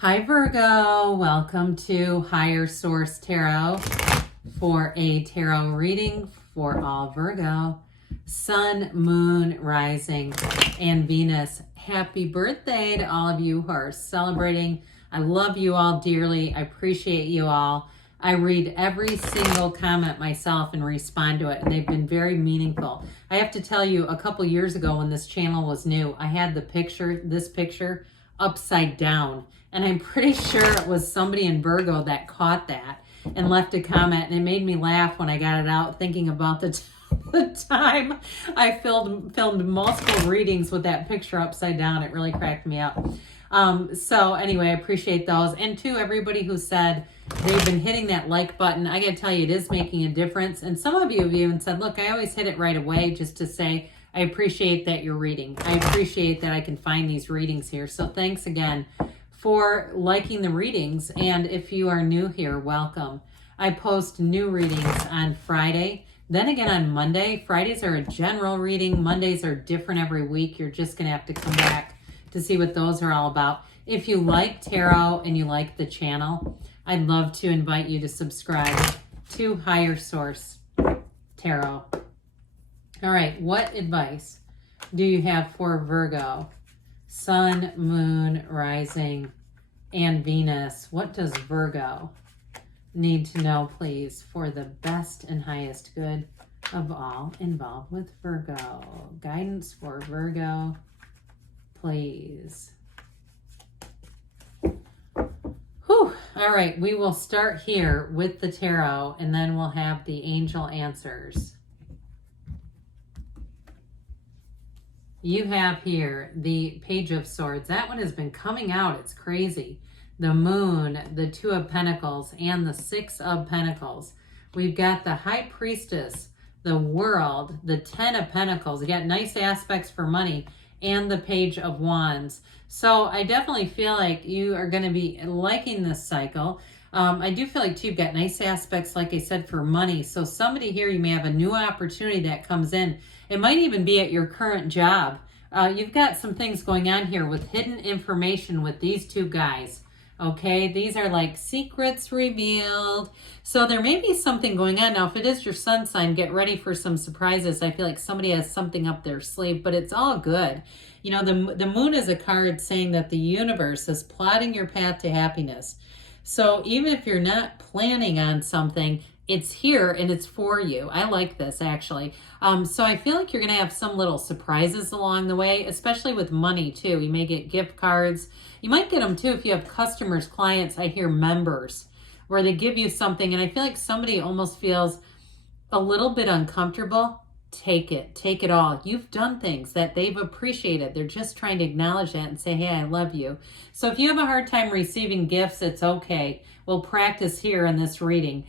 Hi Virgo, welcome to Higher Source Tarot for a tarot reading for all Virgo, Sun, Moon, Rising, and Venus. Happy birthday to all of you who are celebrating. I love you all dearly. I appreciate you all. I read every single comment myself and respond to it, and they've been very meaningful. I have to tell you, a couple years ago when this channel was new, I had this picture upside down. And I'm pretty sure it was somebody in Virgo that caught that and left a comment. And it made me laugh when I got it out, thinking about the time I filmed multiple readings with that picture upside down. It really cracked me up. So anyway, I appreciate those. And to everybody who said they've been hitting that like button, I got to tell you, it is making a difference. And some of you have even said, look, I always hit it right away just to say, I appreciate that you're reading. I appreciate that I can find these readings here. So thanks again for liking the readings. And if you are new here, welcome. I post new readings on Friday, then again on Monday. Fridays are a general reading. Mondays are different every week. You're just going to have to come back to see what those are all about. If you like tarot and you like the channel, I'd love to invite you to subscribe to Higher Source Tarot. All right, what advice do you have for Virgo? Sun, Moon, Rising, and Venus. What does Virgo need to know, please, for the best and highest good of all involved with Virgo? Guidance for Virgo, please. Whew. All right, we will start here with the tarot, and then we'll have the angel answers. You have here the Page of Swords. That one has been coming out. It's crazy. The Moon, the Two of Pentacles, and the Six of Pentacles. We've got the High Priestess, the World, the Ten of Pentacles. You got nice aspects for money, and the Page of Wands. So I definitely feel like you are going to be liking this cycle. I do feel like, too, you've got nice aspects, like I said, for money. So somebody here, you may have a new opportunity that comes in. It might even be at your current job. You've got some things going on here with hidden information with these two guys. Okay, these are like secrets revealed. So there may be something going on. Now, if it is your sun sign, get ready for some surprises. I feel like somebody has something up their sleeve, but it's all good. You know, the moon is a card saying that the universe is plotting your path to happiness. So even if you're not planning on something, it's here and it's for you. I like this, actually. So I feel like you're going to have some little surprises along the way, especially with money, too. You may get gift cards. You might get them, too, if you have customers, clients. I hear members, where they give you something. And I feel like somebody almost feels a little bit uncomfortable. Take it. Take it all. You've done things that they've appreciated. They're just trying to acknowledge that and say, hey, I love you. So if you have a hard time receiving gifts, it's okay. We'll practice here in this reading.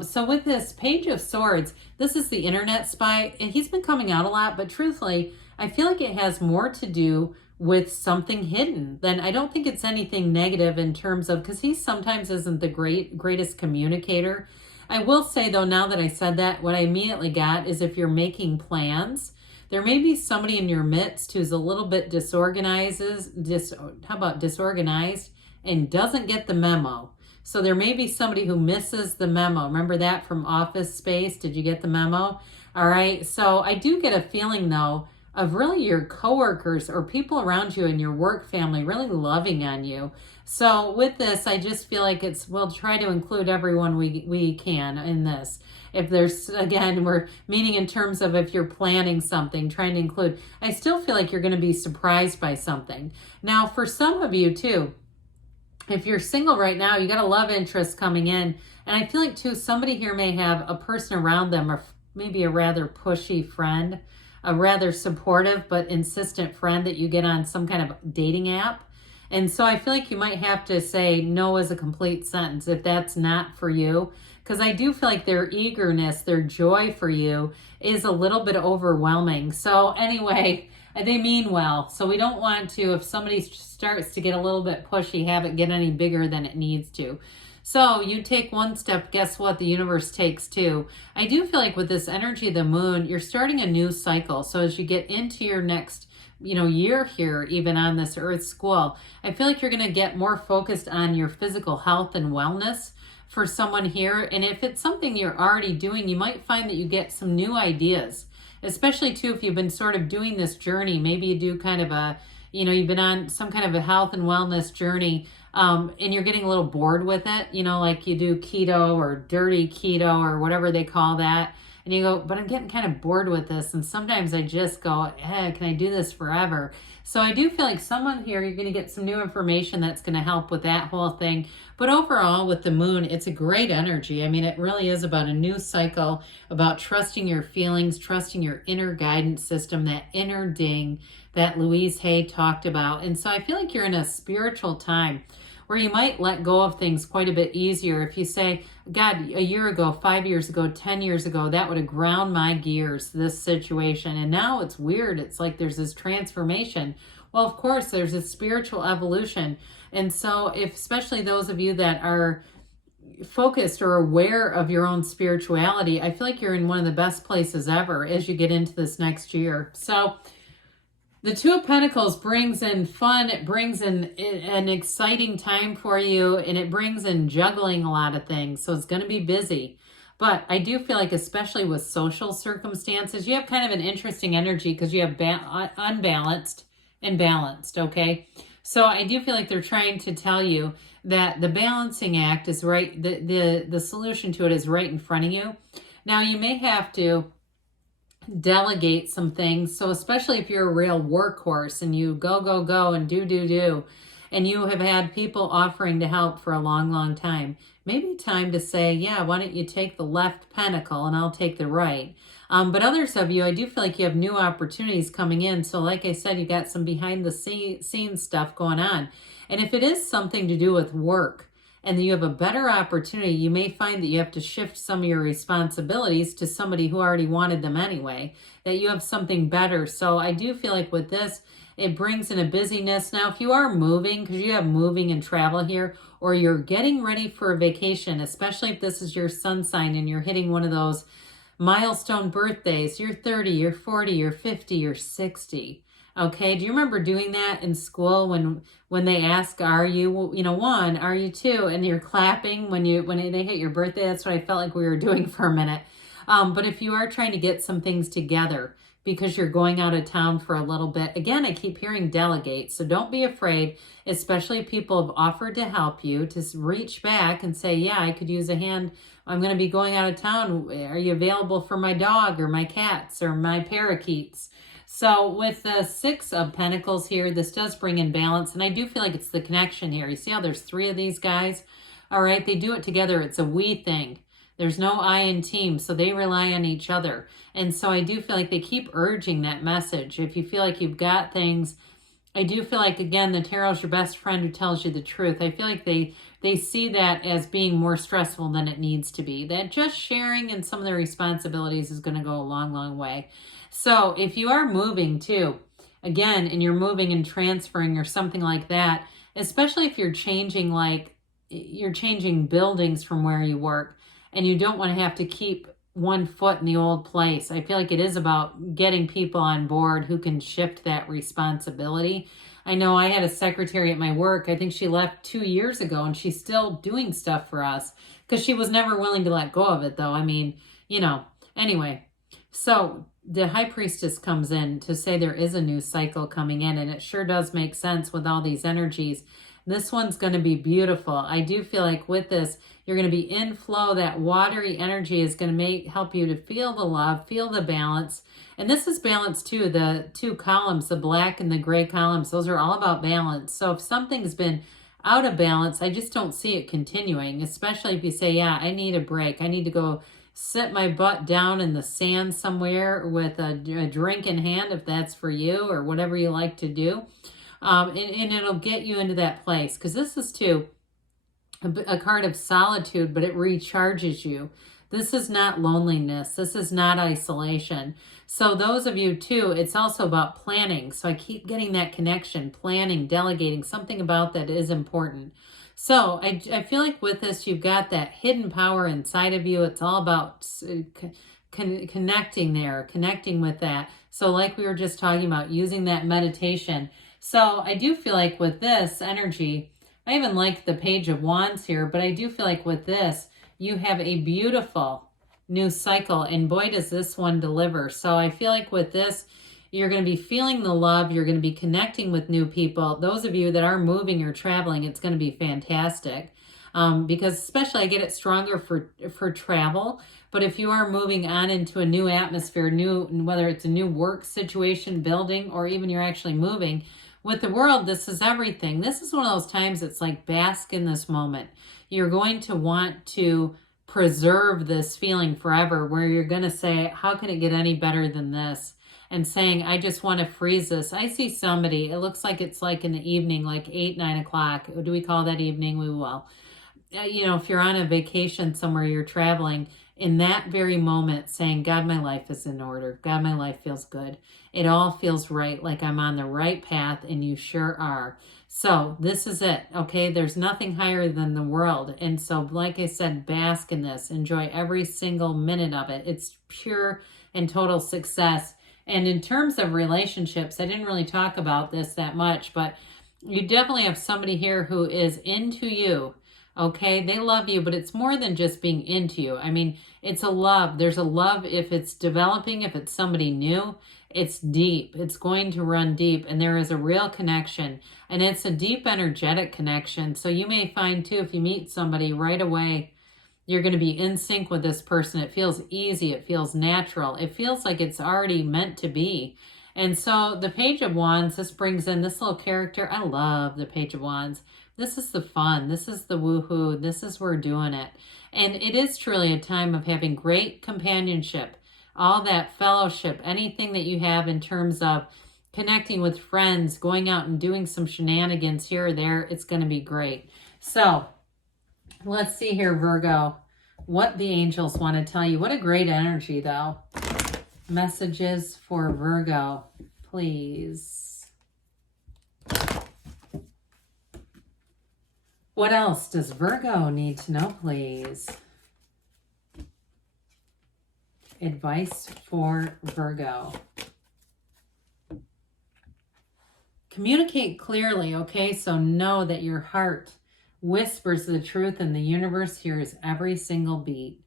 So with this Page of Swords, this is the internet spy, and he's been coming out a lot, but truthfully, I feel like it has more to do with something hidden. Then I don't think it's anything negative in terms of, because he sometimes isn't the greatest communicator. I will say, though, now that I said that, what I immediately got is if you're making plans, there may be somebody in your midst who's a little bit disorganized and doesn't get the memo. So there may be somebody who misses the memo. Remember that from Office Space? Did you get the memo? All right. So I do get a feeling, though, of really your coworkers or people around you in your work family really loving on you. So with this, I just feel like we'll try to include everyone we can in this. If there's, again, we're meaning in terms of if you're planning something, trying to include, I still feel like you're going to be surprised by something. Now, for some of you, too, if you're single right now, you got a love interest coming in. And I feel like, too, somebody here may have a person around them, or maybe a rather pushy friend, a rather supportive but insistent friend that you get on some kind of dating app. And so I feel like you might have to say no as a complete sentence if that's not for you. Because I do feel like their eagerness, their joy for you is a little bit overwhelming. So anyway, they mean well. So we don't want to, if somebody starts to get a little bit pushy, have it get any bigger than it needs to. So you take one step, guess what? The universe takes two. I do feel like with this energy of the moon, you're starting a new cycle. So as you get into your next year here, even on this Earth school. I feel like you're going to get more focused on your physical health and wellness for someone here. And if it's something you're already doing, you might find that you get some new ideas, especially too if you've been sort of doing this journey. Maybe you do kind of a, you've been on some kind of a health and wellness journey, and you're getting a little bored with it, like you do keto or dirty keto or whatever they call that. And you go, but I'm getting kind of bored with this. And sometimes I just go, can I do this forever? So I do feel like someone here, you're going to get some new information that's going to help with that whole thing. But overall, with the moon, it's a great energy. I mean, it really is about a new cycle, about trusting your feelings, trusting your inner guidance system, that inner ding that Louise Hay talked about. And so I feel like you're in a spiritual time where you might let go of things quite a bit easier. If you say, God, a year ago, 5 years ago, 10 years ago, that would have ground my gears, this situation. And now it's weird. It's like there's this transformation. Well, of course, there's a spiritual evolution. And so especially those of you that are focused or aware of your own spirituality, I feel like you're in one of the best places ever as you get into this next year. So the Two of Pentacles brings in fun. It brings in an exciting time for you, and it brings in juggling a lot of things. So it's going to be busy. But I do feel like, especially with social circumstances, you have kind of an interesting energy because you have unbalanced and balanced, okay? So I do feel like they're trying to tell you that the balancing act is right, the solution to it is right in front of you. Now, you may have to delegate some things. So especially if you're a real workhorse and you go and do, and you have had people offering to help for a long time, maybe time to say, yeah, why don't you take the left pentacle and I'll take the right. But others of you, I do feel like you have new opportunities coming in. So like I said, you got some behind the scenes stuff going on. And if it is something to do with work, and you have a better opportunity, you may find that you have to shift some of your responsibilities to somebody who already wanted them anyway, that you have something better. So I do feel like with this, it brings in a busyness. Now, if you are moving, because you have moving and travel here, or you're getting ready for a vacation, especially if this is your sun sign and you're hitting one of those milestone birthdays, you're 30, you're 40, you're 50, you're 60. Okay, do you remember doing that in school when they ask, are you, one, are you two, and you're clapping when they hit your birthday? That's what I felt like we were doing for a minute. But if you are trying to get some things together because you're going out of town for a little bit, again, I keep hearing delegate. So don't be afraid, especially if people have offered to help you, to reach back and say, yeah, I could use a hand. I'm going to be going out of town. Are you available for my dog or my cats or my parakeets? So with the Six of Pentacles here, this does bring in balance. And I do feel like it's the connection here. You see how there's three of these guys? All right, they do it together. It's a we thing. There's no I in team, so they rely on each other. And so I do feel like they keep urging that message. If you feel like you've got things, I do feel like, again, the tarot's your best friend who tells you the truth. I feel like they see that as being more stressful than it needs to be. That just sharing in some of their responsibilities is going to go a long way. So if you are moving too, again, and you're moving and transferring or something like that, especially if you're changing buildings from where you work and you don't want to have to keep one foot in the old place. I feel like it is about getting people on board who can shift that responsibility. I know I had a secretary at my work. I think she left 2 years ago and she's still doing stuff for us because she was never willing to let go of it though. I mean, anyway. So the High Priestess comes in to say there is a new cycle coming in, and it sure does make sense with all these energies. This one's going to be beautiful. I do feel like with this, you're going to be in flow. That watery energy is going to help you to feel the love, feel the balance. And this is balance too. The two columns, the black and the gray columns, those are all about balance. So if something's been out of balance, I just don't see it continuing, especially if you say, yeah, I need a break. I need to go sit my butt down in the sand somewhere with a drink in hand, if that's for you, or whatever you like to do. And it'll get you into that place, because this is too a card of solitude, but it recharges you. This is not loneliness. This is not isolation. So those of you too, it's also about planning. So I keep getting that connection, planning, delegating, something about that is important. So I feel like with this, you've got that hidden power inside of you. It's all about connecting with that. So like we were just talking about, using that meditation. So I do feel like with this energy, I even like the Page of Wands here, but I do feel like with this, you have a beautiful new cycle, and boy, does this one deliver. So I feel like with this, you're going to be feeling the love. You're going to be connecting with new people. Those of you that are moving or traveling, it's going to be fantastic. Because especially I get it stronger for travel. But if you are moving on into a new atmosphere, whether it's a new work situation, building, or even you're actually moving, with the world, this is everything. This is one of those times it's like bask in this moment. You're going to want to preserve this feeling forever, where you're going to say, how can it get any better than this? And saying, I just want to freeze this. I see somebody, it looks like it's like in the evening, like 8, 9 o'clock. Do we call that evening? We will. If you're on a vacation somewhere, you're traveling, in that very moment saying, God, my life is in order. God, my life feels good. It all feels right, like I'm on the right path, and you sure are. So this is it, okay? There's nothing higher than the world. And so, like I said, bask in this. Enjoy every single minute of it. It's pure and total success. And in terms of relationships, I didn't really talk about this that much, but you definitely have somebody here who is into you. Okay, they love you, but it's more than just being into you. I mean, it's a love. There's a love if it's developing, if it's somebody new, it's deep. It's going to run deep, and there is a real connection, and it's a deep energetic connection. So you may find too, if you meet somebody right away, you're going to be in sync with this person. It feels easy. It feels natural. It feels like it's already meant to be. And so the Page of Wands, this brings in this little character. I love the Page of Wands. This is the fun. This is the woohoo. This is where we're doing it. And it is truly a time of having great companionship, all that fellowship, anything that you have in terms of connecting with friends, going out and doing some shenanigans here or there. It's going to be great. So let's see here, Virgo, what the angels want to tell you. What a great energy, though. Messages for Virgo, please. What else does Virgo need to know, please? Advice for Virgo. Communicate clearly, okay? So know that your heart whispers the truth, and the universe hears every single beat.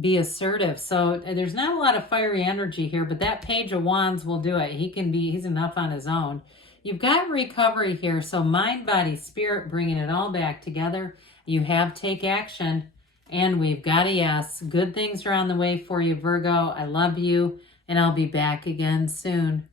Be assertive. So there's not a lot of fiery energy here, but that Page of Wands will do it. He's enough on his own. You've got recovery here. So mind, body, spirit, bringing it all back together. You have take action, and we've got a yes. Good things are on the way for you, Virgo. I love you, and I'll be back again soon.